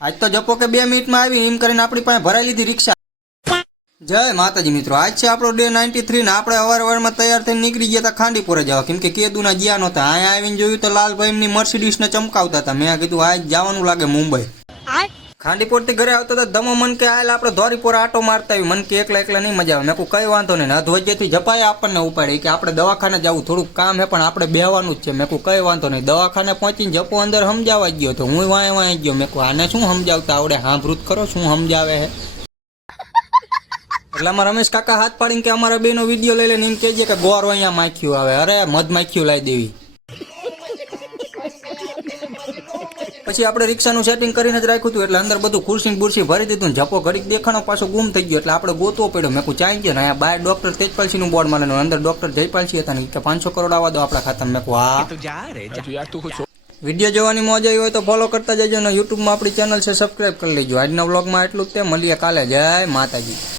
આજ તો જપો કે 2 મિનિટમાં આવી એમ કરીને આપણી પાસે ભરાઈ લીધી રિક્ષા। જય માતાજી મિત્રો, આજ છે આપણો ડે 93 ને આપણે અવારવારમાં તૈયાર થઈને નીકળી ગયા હતા ખાંડીપુરા જવા, કેમ કે કેદુના ગયા નહોતા। અહીંયા આવીને જોયું તો લાલભાઈની મર્સિડીઝને ચમકાવતા હતા। મેં કીધું આજ જવાનું લાગે મુંબઈ। ખાંડીપુરથી ઘરે આવતા હતા ધમો મન કે આયેલા આપણે ધોરીપુરા આટો મારતા આવી। મન કે એકલા એકલા નહીં મજા આવે। મેં કહું કઈ વાંધો નહીં, અધવજ્જેથી જપાએ આપણને ઉપાડી કે આપણે દવાખાને જવું, થોડુંક કામ હે પણ આપણે બેહવાનું જ છે। મેં કહું કઈ વાંધો નહીં। દવાખાને પહોંચીને જપો અંદર સમજાવવા ગયો તો હું વાંય ગયો। મેં કહું આને શું સમજાવતા આવડે, સાંભળું કરો શું સમજાવે હે। એટલે અમારા રમેશ કાકા હાથ પાડીને કે અમારા બેનો વિડીયો લઈ લઈને એમ કહેજે કે ગોર અહીંયા માખ્યું આવે। અરે મધ માખ્યું લાવી દેવી। પછી આપણે રિક્ષાનું સેટિંગ કરીને જ રાખ્યું હતું, એટલે અંદર બધું ખુરશી બુરશી ભરી દીધું। જપો ઘડીક દેખાણો પાછો ગુમ થઈ ગયો, એટલે આપણે ગોતવો પડ્યો। મેં કહું ચાઈ ગયો ને અહીંયા બાય ડોક્ટર તેજપાલસિંહનું બોર્ડ મારેલું, અંદર ડોક્ટર જયપાલસિંહ હતા ને કે 500 કરોડ આવવા દો આપણા ખાતામાં। મેં કહું હા। વિડીયો જોવાની મોજ આવી હોય તો ફોલો કરતા જજો ને યુટ્યુબમાં આપણી ચેનલ છે સબસ્ક્રાઈબ કરી લેજો। આજના વ્લોગમાં એટલું જ તે, મળીએ કાલે। જય માતાજી।